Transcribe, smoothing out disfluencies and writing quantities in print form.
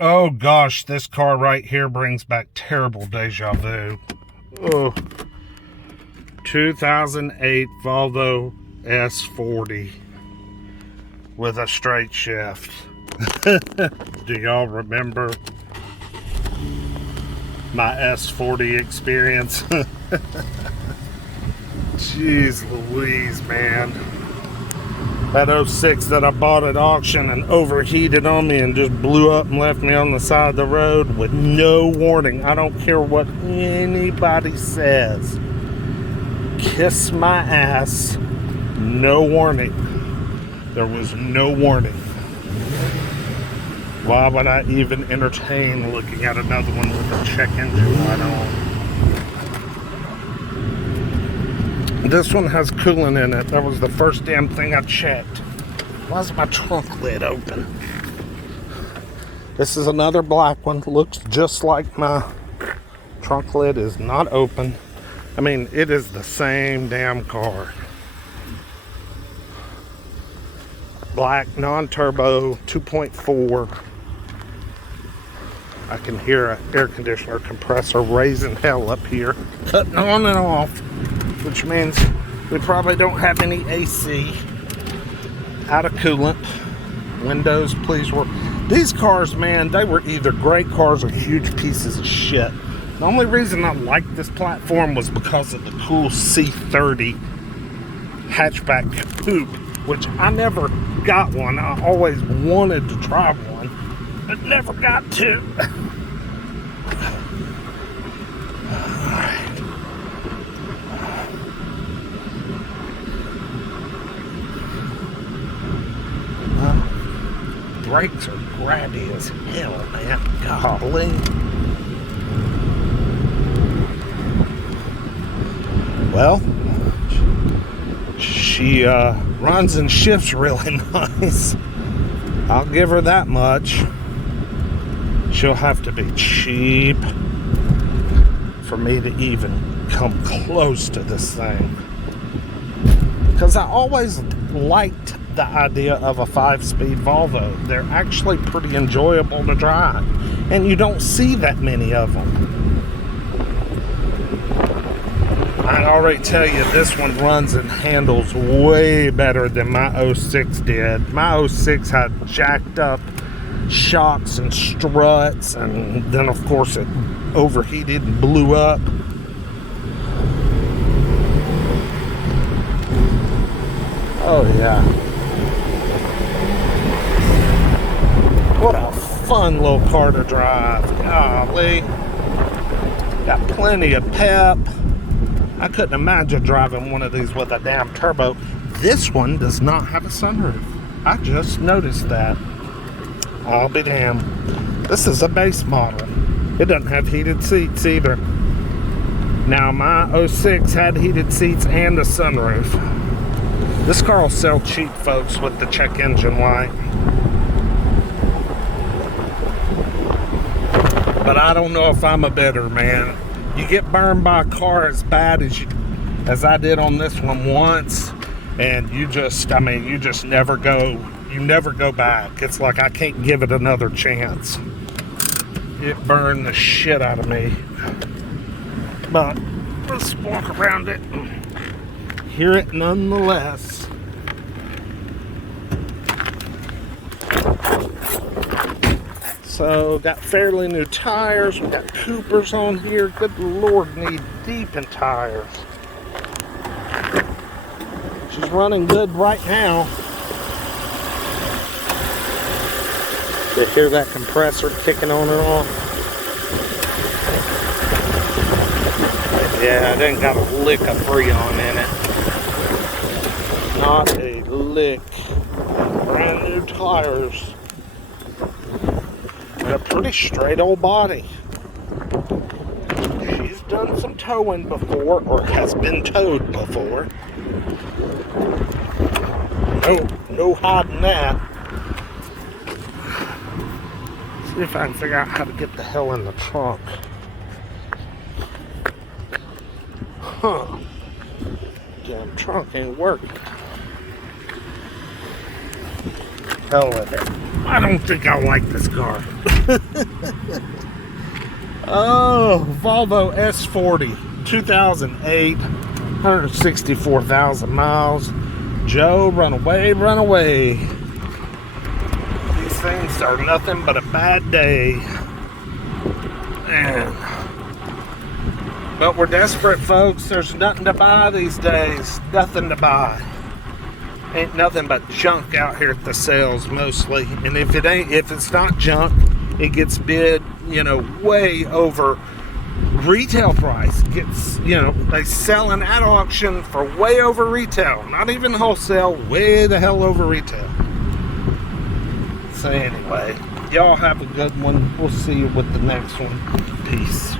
Oh gosh, this car right here brings back terrible deja vu. Oh, 2008 Volvo S40 with a straight shift. Do y'all remember my S40 experience? Jeez Louise, man. That 06 that I bought at auction and overheated on me and just blew up and left me on the side of the road with no warning. I don't care what anybody says. Kiss my ass. No warning. There was no warning. Why would I even entertain looking at another one with a check engine light on? This one has coolant in it. That was the first damn thing I checked. Why's my trunk lid open? This is another black one. Looks just like my trunk lid is not open. I mean, it is the same damn car. Black, non-turbo, 2.4. I can hear an air conditioner compressor raising hell up here, cutting on and off, which means we probably don't have any AC. Out of coolant. Windows, please work. These cars, man, they were either great cars or huge pieces of shit. The only reason I liked this platform was because of the cool C30 hatchback coupe, which I never got one. I always wanted to try one, but never got to. Brakes are grabby as hell, man. Golly. Well, she runs and shifts really nice. I'll give her that much. She'll have to be cheap for me to even come close to this thing. Because I always liked the idea of a 5-speed Volvo. They're actually pretty enjoyable to drive, and you don't see that many of them. I already tell you, this one runs and handles way better than my 06 did. My 06 had jacked up shocks and struts, and then of course it overheated and blew up. Oh yeah. What a fun little car to drive. Golly. Got plenty of pep. I couldn't imagine driving one of these with a damn turbo. This one does not have a sunroof. I just noticed that. I'll be damned. This is a base model. It doesn't have heated seats either. Now my 06 had heated seats and a sunroof. This car will sell cheap, folks, with the check engine light. But I don't know if I'm a bidder, man. You get burned by a car as bad as I did on this one once, and you just never go, you never go back. It's like I can't give it another chance. It burned the shit out of me. But let's walk around it and hear it nonetheless. So, got fairly new tires. We got Coopers on here. Good Lord, need deep in tires. She's running good right now. You hear that compressor kicking on and off? Yeah, it ain't got a lick of Freon in it. Not a lick. Brand new tires. And a pretty straight old body. She's done some towing before, or has been towed before. No hiding that. See if I can figure out how to get the hell in the trunk. Huh. Damn trunk ain't working. Hell with it. I don't think I like this car. Oh, Volvo S40, 2008, 164,000 miles. Joe, run away, run away. These things are nothing but a bad day. Man. But we're desperate, folks. There's nothing to buy these days. Nothing to buy. Ain't nothing but junk out here at the sales mostly. And if it's not junk, it gets bid, way over retail price. Gets, they selling at auction for way over retail. Not even wholesale, way the hell over retail. So anyway, y'all have a good one. We'll see you with the next one. Peace.